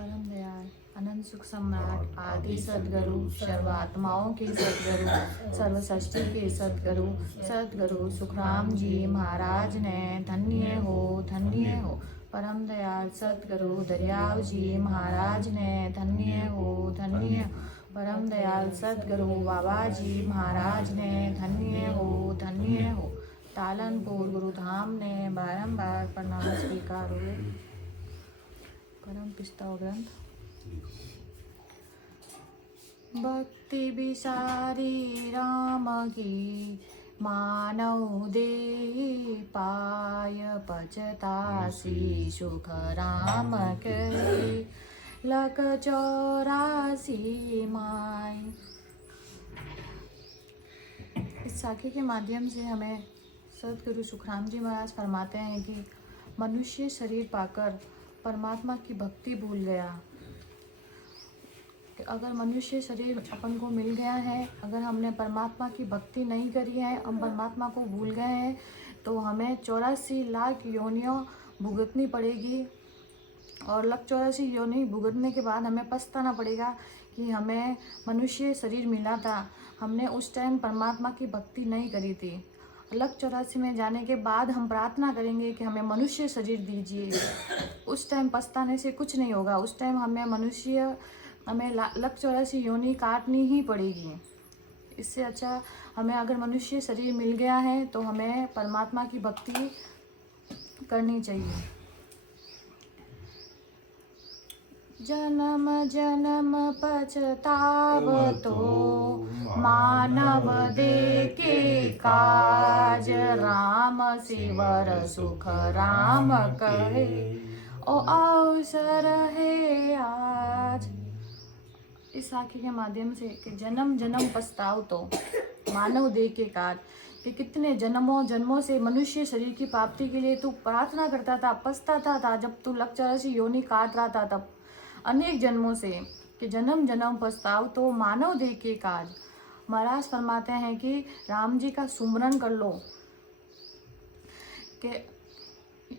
परम दयाल अनंत सुख सम्राट आदि सदगुरु सर्वात्माओं के सदगुरु सर्वसृष्टि के सदगुरु सुखराम जी महाराज ने धन्य हो। परम दयाल सदगुरु दरियाव जी महाराज ने धन्य हो। परम दयाल सदगुरु बाबा जी महाराज ने धन्य हो। तालनपुर गुरुधाम ने बारंबार प्रणाम स्वीकार हुए। परम पिस्ता ग्रंथ। भक्ति विसारी राम की मानव दे पाय पचतासी सुख राम के लक 84 माय। इस साखी के माध्यम से हमें सदगुरु सुखराम जी महाराज फरमाते हैं कि मनुष्य शरीर पाकर परमात्मा की भक्ति भूल गया। अगर मनुष्य शरीर अपन को मिल गया है, अगर हमने परमात्मा की भक्ति नहीं करी है, हम परमात्मा को भूल गए हैं, तो हमें 84 लाख योनियों भुगतनी पड़ेगी। और लक 84 योनि भुगतने के बाद हमें पछताना पड़ेगा कि हमें मनुष्य शरीर मिला था, हमने उस टाइम परमात्मा की भक्ति नहीं करी थी। लक 84 में जाने के बाद हम प्रार्थना करेंगे कि हमें मनुष्य शरीर दीजिए। उस टाइम पछताने से कुछ नहीं होगा। उस टाइम हमें लक 84 योनि काटनी ही पड़ेगी। इससे अच्छा हमें अगर मनुष्य शरीर मिल गया है तो हमें परमात्मा की भक्ति करनी चाहिए। जन्म जन्म पछतावतो मानव दे के काज राम सिवर सुख राम कहे ओ अवसर है आज। इस साखी के माध्यम से कि जन्म जन्म पछताओ तो मानव देह के काज, कि कितने जन्मों से मनुष्य शरीर की प्राप्ति के लिए तू प्रार्थना करता था, पछताता था। जब तू लक 84 योनि काट रहा था तब अनेक जन्मों से कि जन्म जन्म पछताओ तो मानव देह के काज। महाराज फरमाते हैं कि राम जी का सुमरन कर लो कि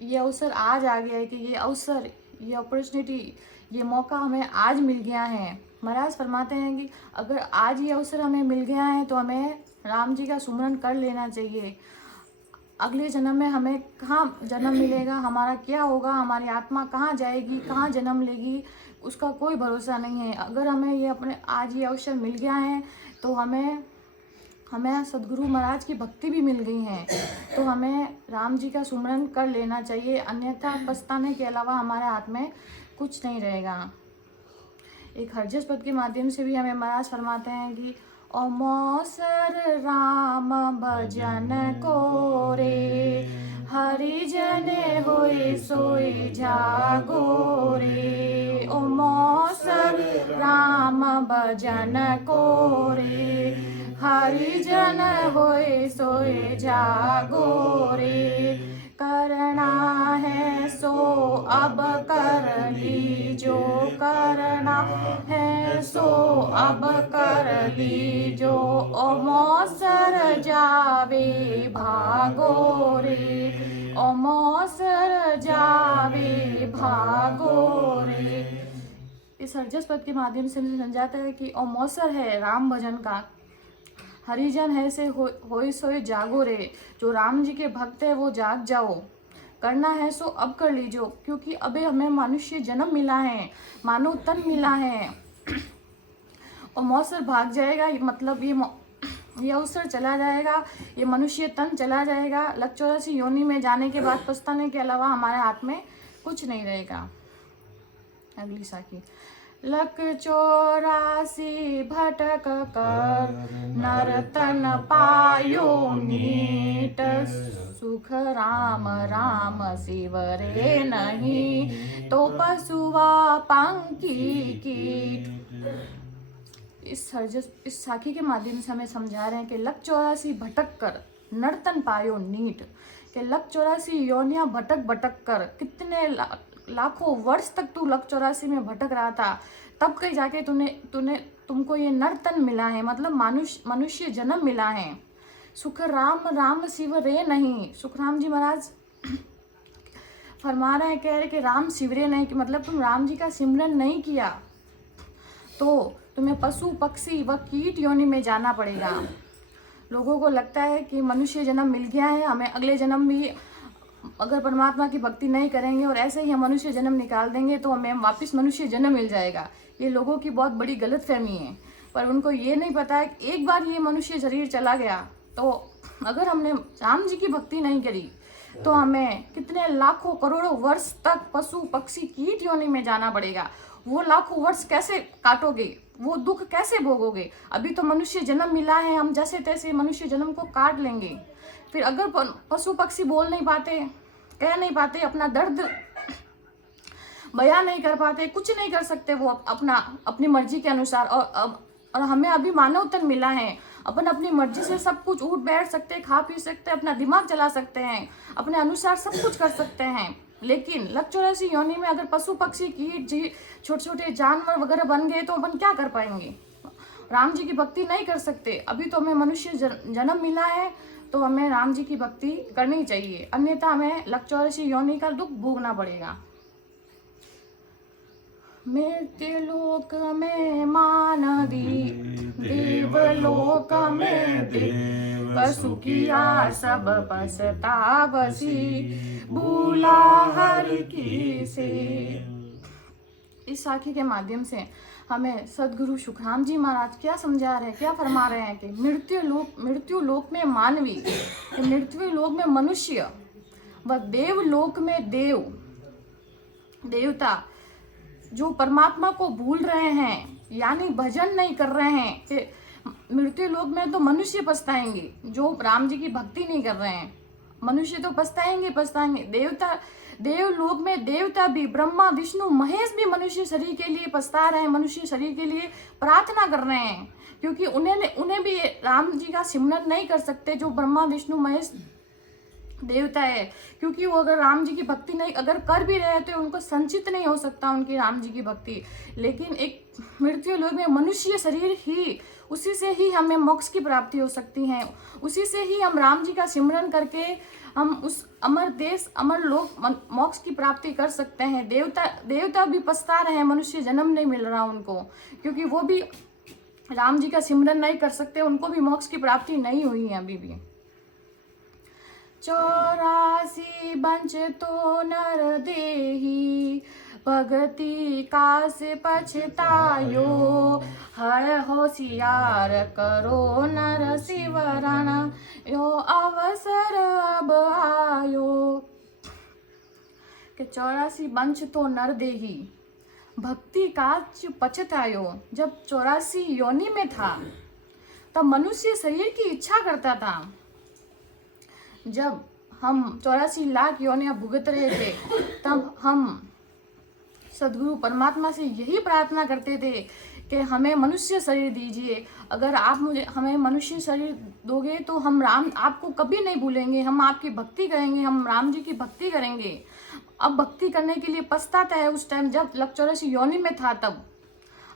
ये अवसर आज आ गया है, कि ये अवसर, ये अपॉर्चुनिटी, ये मौका हमें आज मिल गया है। महाराज फरमाते हैं कि अगर आज ये अवसर हमें मिल गया है तो हमें राम जी का सुमरन कर लेना चाहिए। अगले जन्म में हमें कहाँ जन्म मिलेगा, हमारा क्या होगा, हमारी आत्मा कहाँ जाएगी, कहाँ जन्म लेगी, उसका कोई भरोसा नहीं है। अगर हमें ये आज ये अवसर मिल गया है तो हमें सदगुरु महाराज की भक्ति भी मिल गई है, तो हमें राम जी का सुमरन कर लेना चाहिए। अन्यथा पछताने के अलावा हमारे हाथ में कुछ नहीं रहेगा। एक हरजस पद के माध्यम से भी हमें महाराज फरमाते हैं कि ओ मौसर राम भजन को रे हरिजन होए सोए जागो रे। ओ मौसर राम भजन को रे हरिजन होए सोए जागो रे। करना है सो अब कर लीजो, करना है सो अब कर लीजो। ओ मौसर जावे भागो रे, ओ मौसर जावे भागो रे। इस हरजस पद के माध्यम से समझाता है कि ओ मौसर है राम भजन का, हरिजन है से होई सोए जागो रे। जो राम जी के भक्त है वो जाग जाओ, करना है सो अब कर लीजो, क्योंकि अबे हमें मनुष्य जन्म मिला है, मानव तन मिला है। और मौसर भाग जाएगा, मतलब ये अवसर चला जाएगा, ये मनुष्य तन चला जाएगा। लक 84 योनि में जाने के बाद पछताने के अलावा हमारे हाथ में कुछ नहीं रहेगा। अगली साखी। लक 84 भटक कर नरतन पायो नीट, सुख राम राम शिवरे नहीं तो पशुआ पंखी कीट। इस साखी के माध्यम से हमें समझा रहे हैं कि लक 84 भटक कर नर्तन पायो नीट, कि लक 84 योनियां भटक कर कितने लाखों वर्ष तक तू लक 84 में भटक रहा था, तब कहीं जाके तुमको ये नर्तन मिला है, मतलब मनुष्य जन्म मिला है। सुख राम राम शिव रे नहीं। सुखराम जी महाराज फरमा रहे हैं, कह रहे कि राम सिमरे नहीं, कि मतलब तुम राम जी का सिमरन नहीं किया तो तुम्हें पशु पक्षी व कीट योनि में जाना पड़ेगा। लोगों को लगता है कि मनुष्य जन्म मिल गया है, हमें अगले जन्म भी अगर परमात्मा की भक्ति नहीं करेंगे और ऐसे ही हम मनुष्य जन्म निकाल देंगे तो हमें वापस मनुष्य जन्म मिल जाएगा। ये लोगों की बहुत बड़ी गलतफहमी है, पर उनको ये नहीं पता है कि एक बार ये मनुष्य शरीर चला गया तो अगर हमने राम जी की भक्ति नहीं करी तो हमें कितने लाखों करोड़ों वर्ष तक पशु पक्षी कीट योनि में जाना पड़ेगा। वो लाखों वर्ष कैसे काटोगे, वो दुख कैसे भोगोगे? अभी तो मनुष्य जन्म मिला है, हम जैसे तैसे मनुष्य जन्म को काट लेंगे। फिर अगर पशु पक्षी बोल नहीं पाते, कह नहीं पाते, अपना दर्द बयां नहीं कर पाते, कुछ नहीं कर सकते वो अपनी मर्जी के अनुसार, और हमें अभी मानव तन मिला है, अपन अपनी मर्जी से सब कुछ उठ बैठ सकते हैं, खा पी सकते हैं, अपना दिमाग चला सकते हैं, अपने अनुसार सब कुछ कर सकते हैं। लेकिन लक 84 योनि में अगर पशु पक्षी कीट छोटे छोटे जानवर वगैरह बन गए तो अपन क्या कर पाएंगे? राम जी की भक्ति नहीं कर सकते। अभी तो हमें मनुष्य जन्म मिला है तो हमें राम जी की भक्ति करनी चाहिए, अन्यथा हमें लक 84 योनि का दुख भोगना पड़ेगा। मृत्युलोक में मानवी, देवलोक में देव, पशु किया सब पछतावसी, भूला हर की से। इस साखी के माध्यम से हमें सदगुरु सुखराम जी महाराज क्या समझा रहे हैं, क्या फरमा रहे हैं कि मृत्यु लोक में मानवी, मृत्यु लोक में मनुष्य व देवलोक में देवता जो परमात्मा को भूल रहे हैं यानी भजन नहीं कर रहे हैं, कि मृत्यु लोक में तो मनुष्य पछताएंगे जो राम जी की भक्ति नहीं कर रहे हैं। मनुष्य तो पछताएंगे। देवलोक में देवता भी, ब्रह्मा विष्णु महेश भी मनुष्य शरीर के लिए पछता रहे हैं, मनुष्य शरीर के लिए प्रार्थना कर रहे हैं, क्योंकि उन्हें भी राम जी का सिमरन नहीं कर सकते जो ब्रह्मा विष्णु महेश देवता है, क्योंकि वो अगर राम जी की भक्ति नहीं अगर कर भी रहे तो उनको संचित नहीं हो सकता उनकी राम जी की भक्ति। लेकिन एक मृत्यु लोक में मनुष्य शरीर ही, उसी से ही हमें मोक्ष की प्राप्ति हो सकती है, उसी से ही हम राम जी का सिमरन करके हम उस अमर देश अमर लोक मोक्ष की प्राप्ति कर सकते हैं। देवता भी पछता रहे हैं, मनुष्य जन्म नहीं मिल रहा उनको, क्योंकि वो भी राम जी का सिमरन नहीं कर सकते, उनको भी मोक्ष की प्राप्ति नहीं हुई है अभी भी। 84 बंच तो नर देही, भगति का से पछतायो, हर होशियार करो नर शिवरण, यो अवसर अब आयो। कि 84 बंच तो नर देही, भक्ति का पछतायो। जब 84 योनि में था तब मनुष्य शरीर की इच्छा करता था। जब हम 84 लाख योनियां भुगत रहे थे तब हम सदगुरु परमात्मा से यही प्रार्थना करते थे कि हमें मनुष्य शरीर दीजिए, अगर आप हमें मनुष्य शरीर दोगे तो हम आपको कभी नहीं भूलेंगे, हम आपकी भक्ति करेंगे, हम राम जी की भक्ति करेंगे। अब भक्ति करने के लिए पछताता है उस टाइम जब लक 84 योनि में था तब।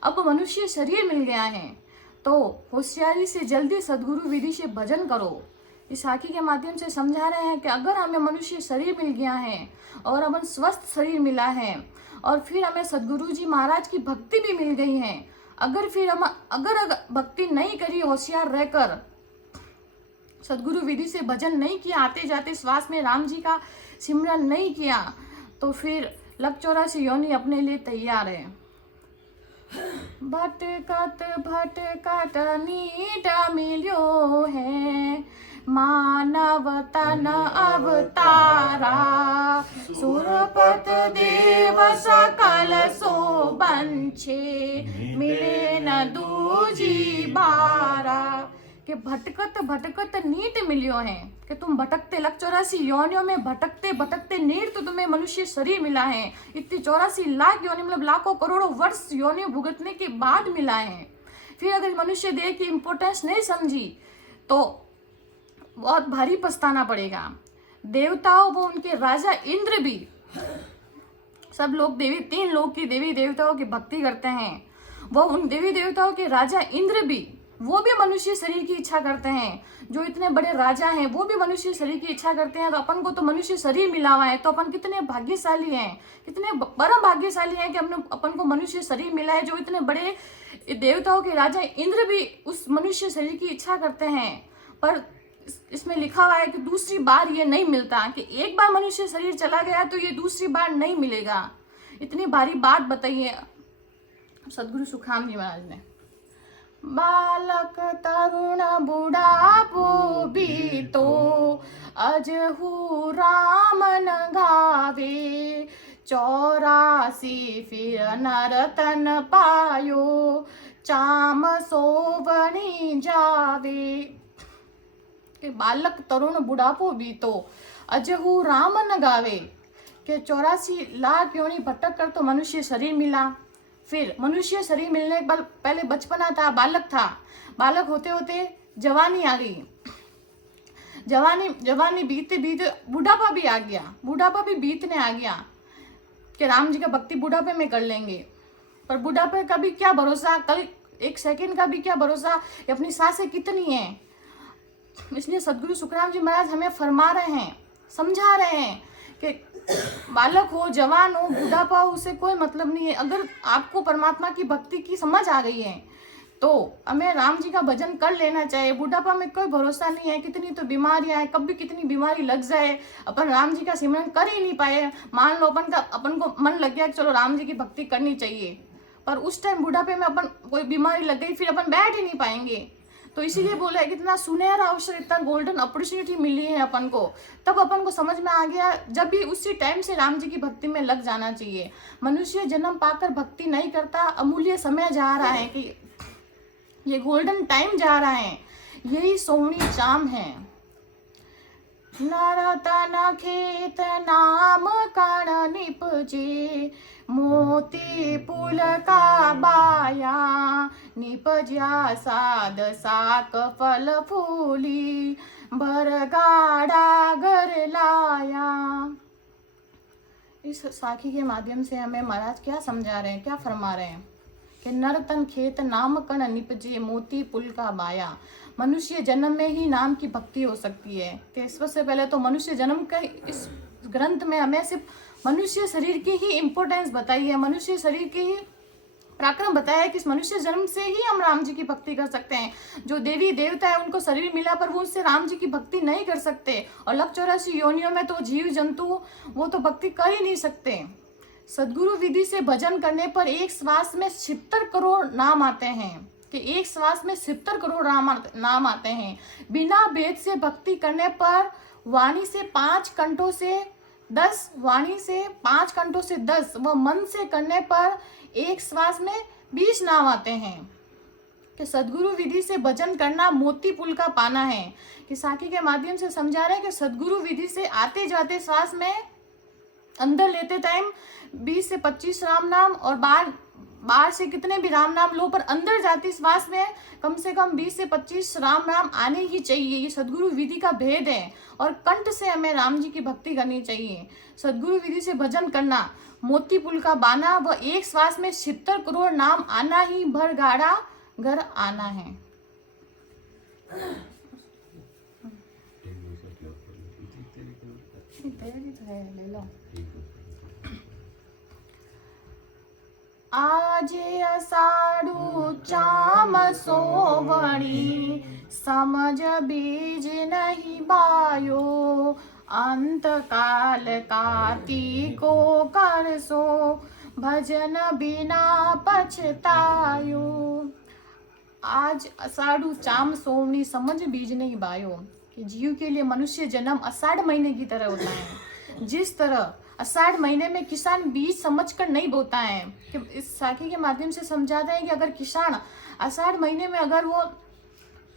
अब मनुष्य शरीर मिल गया है तो होशियारी से जल्दी सदगुरु विधि से भजन करो। इस साखी के माध्यम से समझा रहे हैं कि अगर हमें मनुष्य शरीर मिल गया है और हमें स्वस्थ शरीर मिला है और फिर हमें सदगुरु जी महाराज की भक्ति भी मिल गई है, अगर फिर हम अगर भक्ति नहीं करी, होशियार रहकर सदगुरु विधि से भजन नहीं किया, आते जाते श्वास में राम जी का सिमरन नहीं किया, तो फिर लक 84 योनि अपने लिए तैयार है। भटकत नीट मिल्यो है, मानव तन अवतारा, सुरपत देव सकल सो बंछे, मिले न दूजी बारा। कि भटकत नीट मिलियो है, कि तुम भटकते लक 84 योनियों में भटकते नीट तो तुम्हें मनुष्य शरीर मिला है। इतनी 84 लाख योनि मतलब लाखों करोड़ों वर्ष योनि भुगतने के बाद मिला है। फिर अगर मनुष्य देह की इम्पोर्टेंस नहीं समझी तो बहुत भारी पछताना पड़ेगा। देवताओं वो उनके राजा इंद्र भी, सब लोग 3 लोग की देवी देवताओं की भक्ति करते हैं, वो उन देवी देवताओं के राजा इंद्र भी वो भी मनुष्य शरीर की इच्छा करते हैं। जो इतने बड़े राजा हैं वो भी मनुष्य शरीर की इच्छा करते हैं। तो अपन को तो मनुष्य शरीर मिला हुआ है, तो अपन कितने भाग्यशाली हैं, कितने परम भाग्यशाली हैं कि अपन को मनुष्य शरीर मिला है। जो इतने बड़े देवताओं के राजा इंद्र भी उस मनुष्य शरीर की इच्छा करते हैं, पर इसमें लिखा हुआ है कि दूसरी बार ये नहीं मिलता, कि एक बार मनुष्य शरीर चला गया तो ये दूसरी बार नहीं मिलेगा। इतनी भारी बात बताइए सदगुरु सुखराम जी महाराज ने। बालक तरुण बुढ़ापो भी तो अजहू राम न गावे, 84 फिर नरतन पायो, चाम सोवणी जावे। कि बालक तरुण बुढ़ापो भी तो अजहू राम न गावे, कि 84 लाख योनि भटक कर तो मनुष्य शरीर मिला। फिर मनुष्य शरीर मिलने के बाद पहले बचपना था, बालक था, बालक होते होते जवानी आ गई, जवानी बीतते बीतते बुढ़ापा भी आ गया, बुढ़ापा भी बीतने आ गया कि राम जी का भक्ति बुढ़ापे में कर लेंगे। पर बुढ़ापे का भी क्या भरोसा, कल एक सेकंड का भी क्या भरोसा, अपनी सांसें कितनी हैं। इसलिए सदगुरु सुखराम जी महाराज हमें फरमा रहे हैं, समझा रहे हैं कि बालक हो, जवान हो, बुढ़ापा हो, उससे कोई मतलब नहीं है। अगर आपको परमात्मा की भक्ति की समझ आ गई है तो हमें राम जी का भजन कर लेना चाहिए। बुढ़ापा में कोई भरोसा नहीं है, कितनी तो बीमारियां हैं, कब भी कितनी बीमारी लग जाए, अपन राम जी का सिमरन कर ही नहीं पाए। मान लो अपन को मन लग गया कि चलो राम जी की भक्ति करनी चाहिए, पर उस टाइम बुढ़ापे में अपन कोई बीमारी लग गई, फिर अपन बैठ ही नहीं पाएंगे। तो इसीलिए बोला है कितना सुनहरा अवसर, इतना गोल्डन अपॉर्चुनिटी मिली है अपन को। तब अपन को समझ में आ गया, जब भी उसी टाइम से राम जी की भक्ति में लग जाना चाहिए। मनुष्य जन्म पाकर भक्ति नहीं करता, अमूल्य समय जा रहा है, कि ये गोल्डन टाइम जा रहा है, यही सोवनी चाम है। नरतन खेत नाम कण निपजे, मोती पुल का बाया, निपज्या साध साक फल फूली, बरगाड़ा घर लाया। इस साखी के माध्यम से हमें महाराज क्या समझा रहे हैं, क्या फरमा रहे हैं कि नरतन खेत नाम कण निपजे, मोती पुल का बाया। मनुष्य जन्म में ही नाम की भक्ति हो सकती है। कि सबसे पहले तो मनुष्य जन्म का इस ग्रंथ में हमें सिर्फ मनुष्य शरीर की ही इम्पोर्टेंस बताई है, मनुष्य शरीर की ही पराक्रम बताया है कि इस मनुष्य जन्म से ही हम राम जी की भक्ति कर सकते हैं। जो देवी देवता है उनको शरीर मिला, पर वो उससे राम जी की भक्ति नहीं कर सकते। और लक 84 योनियों में तो जीव जंतु वो तो भक्ति कर ही नहीं सकते। सदगुरु विधि से भजन करने पर एक श्वास में 76 करोड़ नाम आते हैं, कि एक श्वास में 76 करोड़ नाम आते हैं। बिना भेद से भक्ति करने पर वाणी से 5 कंठों से 10, वाणी से 5 कंठों से 10 व मन से करने पर एक श्वास में 20 नाम आते हैं। कि सदगुरु विधि से भजन करना मोती पुल का पाना है। कि साखी के माध्यम से समझा रहे हैं कि सदगुरु विधि से आते जाते श्वास में अंदर लेते टाइम 20 से 25 राम नाम, और बाहर से कितने भी राम नाम लो, पर अंदर जाती श्वास में कम से कम 20 से 25 राम नाम आने ही चाहिए। ये सदगुरु विधि का भेद है, और कंठ से हमें राम जी की भक्ति करनी चाहिए। सदगुरु विधि से भजन करना मोती पुल का बाना, व एक श्वास में 76 करोड़ नाम आना ही भर गाड़ा घर आना है। ले लो। आज अषाढ़ु चाम सोवणी, समझ बीज नहीं बायो, अंत काल कार्तिको करसो, भजन बिना पछतायो। आज अषाढ़ु चाम सोवणी, समझ बीज नहीं बायो। कि जीव के लिए मनुष्य जन्म आषाढ़ महीने की तरह होता है। जिस तरह आषाढ़ महीने में किसान बीज समझकर नहीं बोता है, कि इस साखी के माध्यम से समझाता है कि अगर किसान आषाढ़ महीने में अगर वो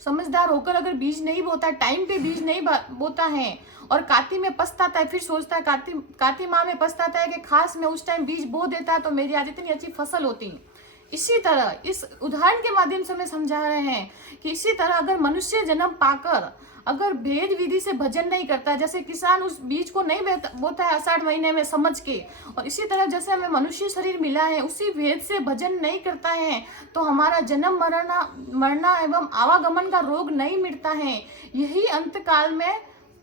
समझदार होकर अगर बीज नहीं बोता, टाइम पे बीज नहीं बोता है, और कार्तिक में पछताता है, फिर सोचता है कार्तिक माह में पछताता है कि खास में उस टाइम बीज बो देता है तो मेरी आज इतनी अच्छी फसल होती। इसी तरह इस उदाहरण के माध्यम से हमें समझा रहे हैं कि इसी तरह अगर मनुष्य जन्म पाकर अगर भेद विधि से भजन नहीं करता, जैसे किसान उस बीज को नहीं बोता है आषाढ़ महीने में समझ के, और इसी तरह जैसे हमें मनुष्य शरीर मिला है उसी भेद से भजन नहीं करता है तो हमारा जन्म मरना एवं आवागमन का रोग नहीं मिटता है। यही अंतकाल में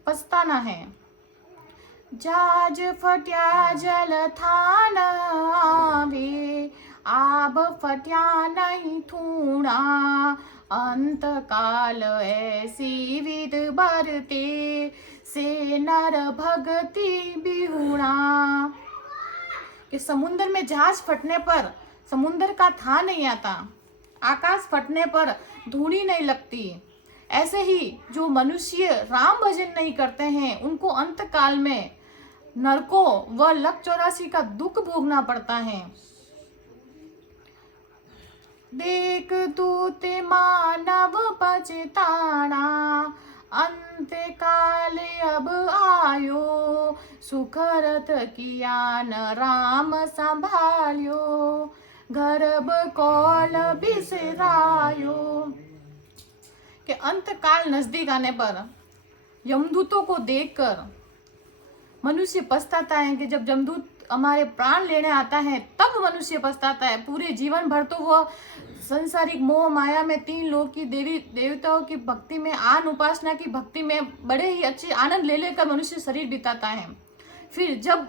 पछताना है। जाज फट्या जल थान आवे, आब फट्या नहीं थूणा, अंत काल ऐसी विद बरते, से नर भगति बिहुणा। कि समुद्र में जहाज फटने पर समुद्र का था नहीं आता, आकाश फटने पर धूणी नहीं लगती, ऐसे ही जो मनुष्य राम भजन नहीं करते हैं उनको अंत काल में नरकों व लक 84 का दुख भोगना पड़ता है। देख तू ते मानव पछताना, अंत काल अब आयो, सुखरत किया न राम संभालियो, गर्भ कौल बिसरायो। कि अंत काल नजदीक आने पर यमदूतों को देखकर मनुष्य पछताता है। कि जब यमदूत हमारे प्राण लेने आता है तब मनुष्य पछताता है। पूरे जीवन भर तो वह संसारिक मोह माया में 3 लोक की देवी देवताओं की भक्ति में, आन उपासना की भक्ति में बड़े ही अच्छे आनंद ले लेकर मनुष्य शरीर बिताता है। फिर जब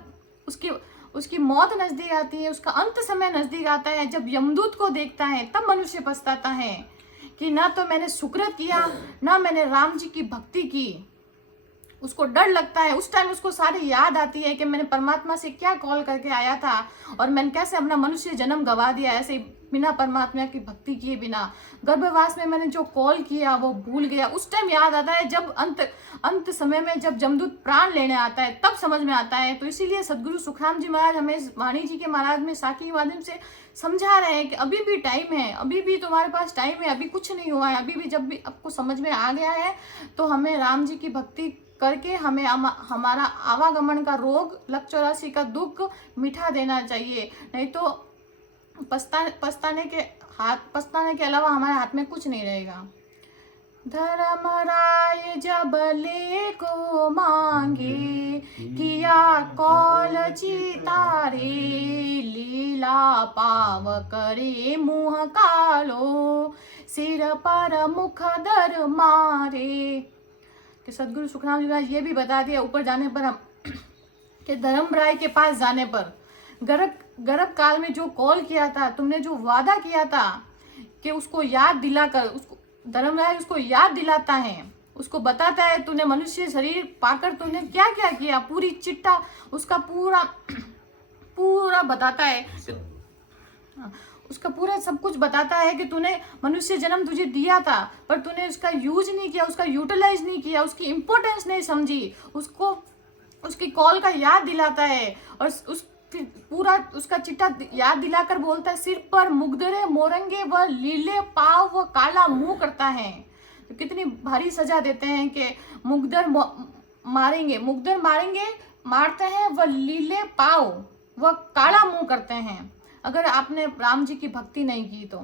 उसकी मौत नजदीक आती है, उसका अंत समय नजदीक आता है, जब यमदूत को देखता है तब मनुष्य पछताता है कि ना तो मैंने शुक्र किया, ना मैंने राम जी की भक्ति की। उसको डर लगता है, उस टाइम उसको सारी याद आती है कि मैंने परमात्मा से क्या कॉल करके आया था और मैंने कैसे अपना मनुष्य जन्म गवा दिया, ऐसे बिना परमात्मा की भक्ति किए बिना। गर्भवास में मैंने जो कॉल किया वो भूल गया। उस टाइम याद आता है जब अंत समय में जब जमदूत प्राण लेने आता है तब समझ में आता है। तो इसीलिए सदगुरु सुखराम जी महाराज हमें वाणी जी के महाराज में साखी के माध्यम से समझा रहे हैं कि अभी भी टाइम है, अभी भी तुम्हारे पास टाइम है, अभी कुछ नहीं हुआ है। अभी भी जब भी आपको समझ में आ गया है तो हमें राम जी की भक्ति करके हमें हमारा आवागमन का रोग, लक 84 का दुख मिठा देना चाहिए। नहीं तो पछताने के अलावा हमारे हाथ में कुछ नहीं रहेगा। धर्मराय जब ले को मांगे, किया कौल चितारे, लीला पाव करे मुँह कालो, सिर पर मुख दर मारे। कि सदगुरु सुखराम जी महाराज ये भी बता दिया ऊपर जाने पर हम कि धर्मराय के पास जाने पर गर्भ काल में जो कॉल किया था, तुमने जो वादा किया था कि उसको याद दिलाकर, उसको धर्मराय उसको याद दिलाता है, उसको बताता है तूने मनुष्य शरीर पाकर तूने क्या क्या किया, पूरी चिट्ठा उसका पूरा बताता है, उसका पूरा सब कुछ बताता है कि तूने मनुष्य जन्म तुझे दिया था पर तूने उसका यूज नहीं किया, उसका यूटिलाइज नहीं किया, उसकी इम्पोर्टेंस नहीं समझी, उसको उसकी कॉल का याद दिलाता है और पूरा उसका चिट्ठा याद दिलाकर बोलता है सिर पर मुगदरे मोरंगे व लीले पाव व काला मुंह करता है। तो कितनी भारी सजा देते हैं कि मुगदर मारेंगे मारते हैं व लीले पाव व काला मुंह करते हैं अगर आपने राम जी की भक्ति नहीं की तो।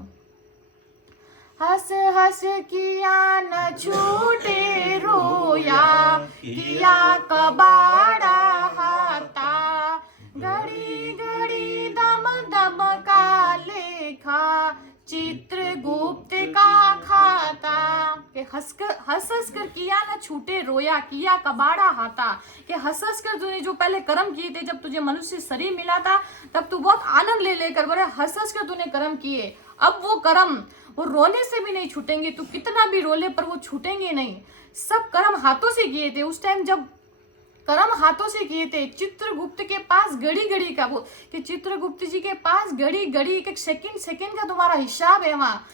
हंस हंस किया न छूटे रोया, किया कबाड़ा हाथा, घड़ी घड़ी दम दम का लेखा, चित्रगुप्त का खाता। के हंस हंस कर किया न छूटे रोया, किया कबाड़ा हाथा। कि हंस कर तूने जो पहले कर्म किए थे, जब तुझे मनुष्य शरीर मिला था तब तू बहुत आनंद ले लेकर बड़े हंस कर तूने कर्म किए। अब वो कर्म वो रोने से भी नहीं छूटेंगे, तू कितना भी रोले पर वो छूटेंगे नहीं। सब कर्म हाथों से किए थे। उस टाइम जब कर्म हाथों से किए थे, चित्रगुप्त के पास घड़ी घड़ी का, वो कि चित्रगुप्त जी के पास घड़ी घड़ी एक सेकंड का तुम्हारा हिसाब है, वहाँ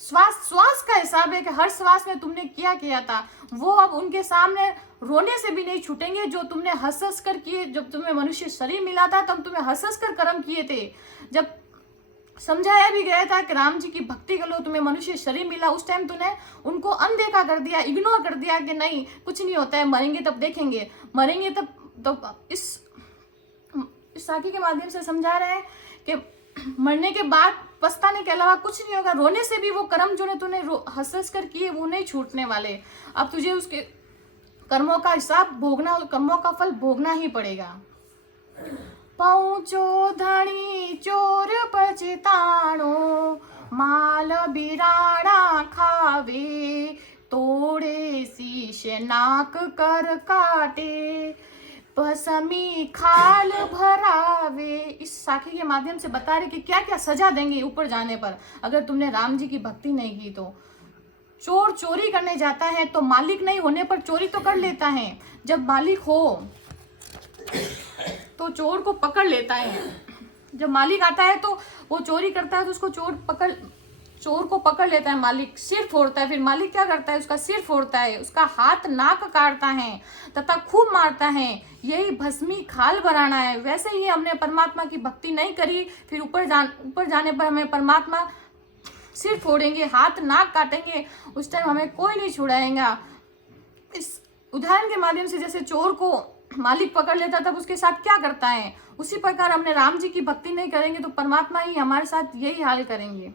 श्वास का हिसाब है कि हर श्वास में तुमने क्या किया था। वो अब उनके सामने रोने से भी नहीं छूटेंगे जो तुमने हंस कर किए। जब तुम्हें मनुष्य शरीर मिला था तब तुम्हें हंस कर कर्म किए थे। जब समझाया भी गया था कि राम जी की भक्ति करो, तुम्हें मनुष्य शरीर मिला, उस टाइम तूने उनको अनदेखा कर दिया, इग्नोर कर दिया कि नहीं कुछ नहीं होता है, मरेंगे तब देखेंगे, मरेंगे तब। तो इस साखी के माध्यम से समझा रहे हैं कि मरने के बाद पछताने के अलावा कुछ नहीं होगा। रोने से भी वो कर्म जो ने तूने हंस हंस कर किए वो नहीं छूटने वाले। अब तुझे उसके कर्मों का हिसाब भोगना, कर्मों का फल भोगना ही पड़ेगा। पहुंचो धनी चोर पछताणो, माल बिराड़ा खावे, तोड़े शीश नाक कर काटे, भसमी खाल भरावे। इस साखी के माध्यम से बता रहे कि क्या क्या सजा देंगे ऊपर जाने पर अगर तुमने राम जी की भक्ति नहीं की तो। चोर चोरी करने जाता है तो मालिक नहीं होने पर चोरी तो कर लेता है, जब मालिक हो तो चोर को पकड़ लेता है। जब मालिक आता है तो वो चोरी करता है तो उसको चोर को पकड़ लेता है मालिक, सिर फोड़ता है। फिर मालिक क्या करता है, उसका सिर फोड़ता है, उसका हाथ नाक काटता है तथा खूब मारता है। यही भस्मी खाल भराना है। वैसे ही हमने परमात्मा की भक्ति नहीं करी, फिर ऊपर जाने पर हमें परमात्मा सिर फोड़ेंगे, हाथ नाक काटेंगे, उस टाइम हमें कोई नहीं छुड़ाएगा। इस उदाहरण के माध्यम से जैसे चोर को मालिक पकड़ लेता तब उसके साथ क्या करता है, उसी प्रकार हमने राम जी की भक्ति नहीं करेंगे तो परमात्मा ही हमारे साथ यही हाल करेंगे।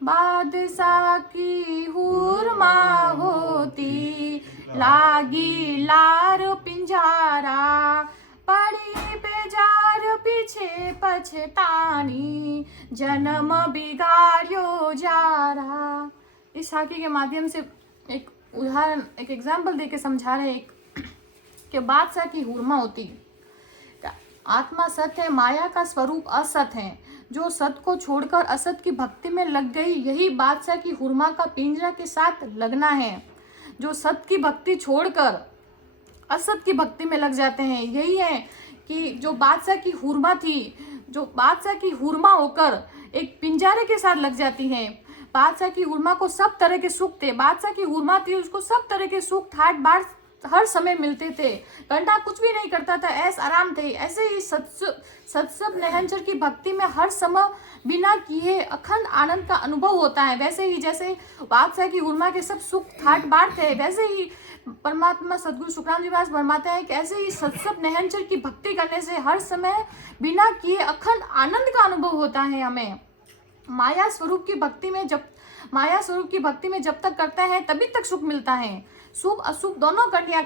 बादशाह की हुरमा होती, लागी लार पिंजारा, पड़ी बेजार पीछे पछतानी, जन्म बिगाड़ियो जारा। इस साखी के माध्यम से एक उदाहरण, एक एग्जाम्पल देके समझा रहे हैं कि बादशाह की हुरमा होती, आत्मा सत्य है, माया का स्वरूप असत है। जो सत को छोड़कर असत की भक्ति में लग गई, यही बादशाह की हुरमा का पिंजरा के साथ लगना है। जो सत की भक्ति छोड़कर असत की भक्ति में लग जाते हैं, यही है कि जो बादशाह की हुरमा थी, जो बादशाह की हुरमा होकर एक पिंजरे के साथ लग जाती है। बादशाह की हुरमा को सब तरह के सुख थे, बादशाह की हुरमा थी, उसको सब तरह के सुख ठाट बाट हर समय मिलते थे, घंटा कुछ भी नहीं करता था, ऐस आराम थे। ऐसे ही सत्सव नहंचर की भक्ति में हर समय बिना किए अखंड आनंद का अनुभव होता है। वैसे ही जैसे बादशाह की हुरमा के सब सुख ठाट बाट थे, वैसे ही परमात्मा सदगुरु सुखराम जी महाराज फरमाते हैं कि ऐसे ही सत्सव नहंचर की भक्ति करने से हर समय बिना किए अखंड आनंद का अनुभव होता है। हमें माया स्वरूप की भक्ति में जब तक करते हैं तभी तक सुख मिलता है। सुख असुख दोनों कन्या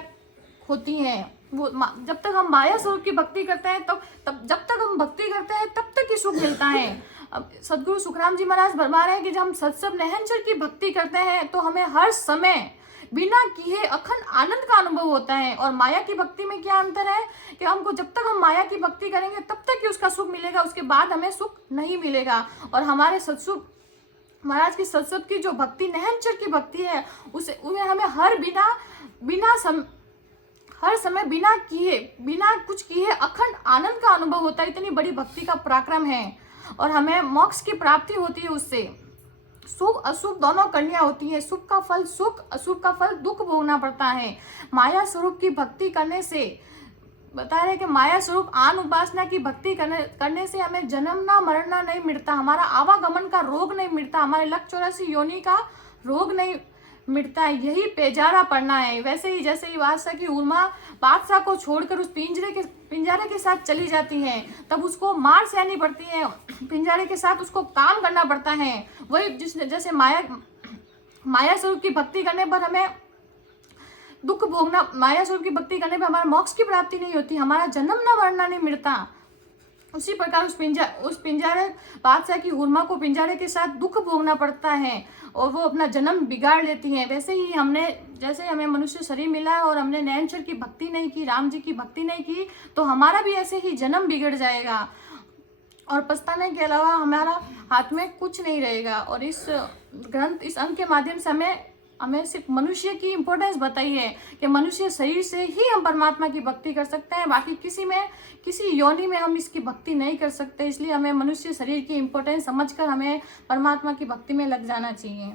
होती हैं। वो जब तक हम माया स्वरूप की भक्ति करते हैं तब जब तक हम भक्ति करते हैं तब तक ही सुख मिलता है। अब सदगुरु सुखराम जी महाराज फरमा रहे हैं कि जब हम सत्सव नहंचर की भक्ति करते हैं तो हमें हर समय बिना किए अखंड आनंद का अनुभव होता है। और माया की भक्ति में क्या अंतर है कि हमको जब तक हम माया की भक्ति करेंगे तब तक ही उसका सुख मिलेगा, उसके बाद हमें सुख नहीं मिलेगा। और हमारे सत्सुख महाराज की सत्सव की जो भक्ति नहंचर की भक्ति है, उन्हें हमें हर समय बिना कुछ किए अखंड आनंद का अनुभव होता है। इतनी बड़ी भक्ति का पराक्रम है और हमें मोक्ष की प्राप्ति होती है उससे। शुभ अशुभ दोनों कन्या होती है, शुभ का फल सुख, अशुभ का फल दुख भोगना पड़ता है। माया स्वरूप की भक्ति करने से बता रहे कि माया स्वरूप आन उपासना की भक्ति करने से हमें जन्मना मरना नहीं मिटता, हमारा आवागमन का रोग नहीं मिटता, हमारे लक 84 योनि का रोग नहीं मिटता है। यही पेजारा पड़ना है। वैसे ही जैसे ही बादशाह की हुरमा बादशाह को छोड़कर उस पिंजरे के साथ चली जाती है, तब उसको मार सहनी पड़ती है, पिंजरे के साथ उसको काम करना पड़ता है। वही जैसे माया स्वरूप की भक्ति करने पर हमें दुख भोगना, माया स्वरूप की भक्ति करने पर हमारा मोक्ष की प्राप्ति नहीं होती, हमारा जन्म न मरना नहीं मिलता। उसी प्रकार उस पिंजरे बादशाह की हुरमा को पिंजरे के साथ दुख भोगना पड़ता है और वो अपना जन्म बिगाड़ लेती हैं। वैसे ही जैसे हमें मनुष्य शरीर मिला है और हमने नैनचर की भक्ति नहीं की, राम जी की भक्ति नहीं की, तो हमारा भी ऐसे ही जन्म बिगड़ जाएगा और पछताने के अलावा हमारा हाथ में कुछ नहीं रहेगा। और इस अंक के माध्यम से हमें सिर्फ मनुष्य की इम्पोर्टेंस बताई है कि मनुष्य शरीर से ही हम परमात्मा की भक्ति कर सकते हैं, बाकी किसी योनि में हम इसकी भक्ति नहीं कर सकते। इसलिए हमें मनुष्य शरीर की इम्पोर्टेंस समझकर हमें परमात्मा की भक्ति में लग जाना चाहिए।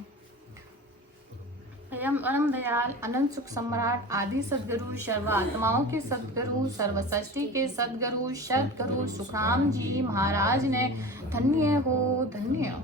परम दयाल अनंत सुख सम्राट आदि सदगुरु सर्व आत्माओं के सदगुरु सर्वसृष्टि के सदगुरु सदगुरु सुखराम जी महाराज ने धन्य हो धन्य।